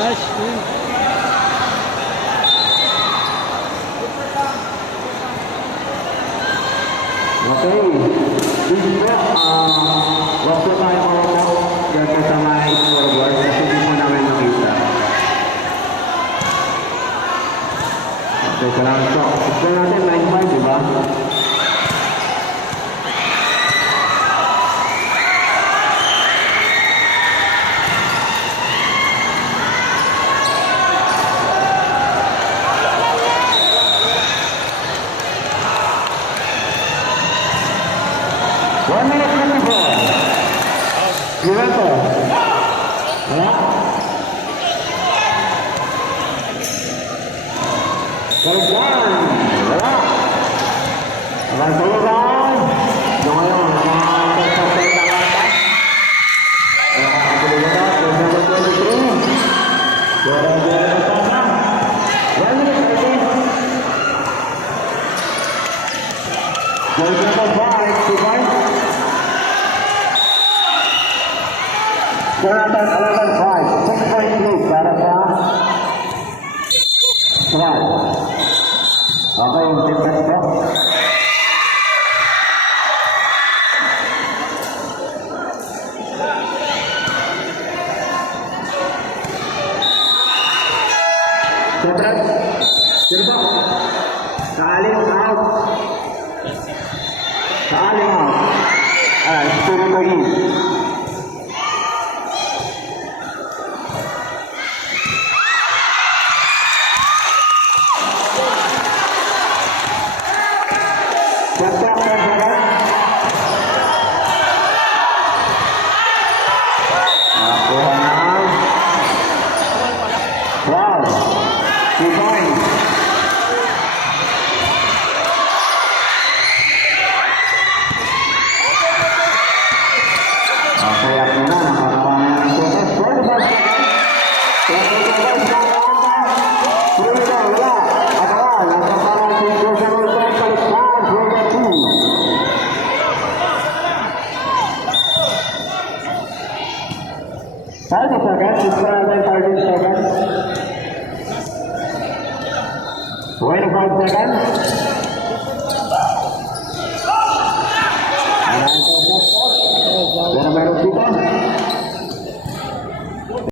Nice win. Okay. Hindi po, wag po tayo mawag dyan sa mga scoreboard kasi hindi po namin makita. Okay, salamat po. Score natin 9-5, di ba? Juventus. Ya. Kemudian, ya. Akan selesai. Lumayan, selesai tangan. Jonathan 11-5, 6.3 para sa Strad. Okay, yung ticket po. Strad, sino po? Kaalim out. Kaalim out. Spirito in. Wait 5 seconds.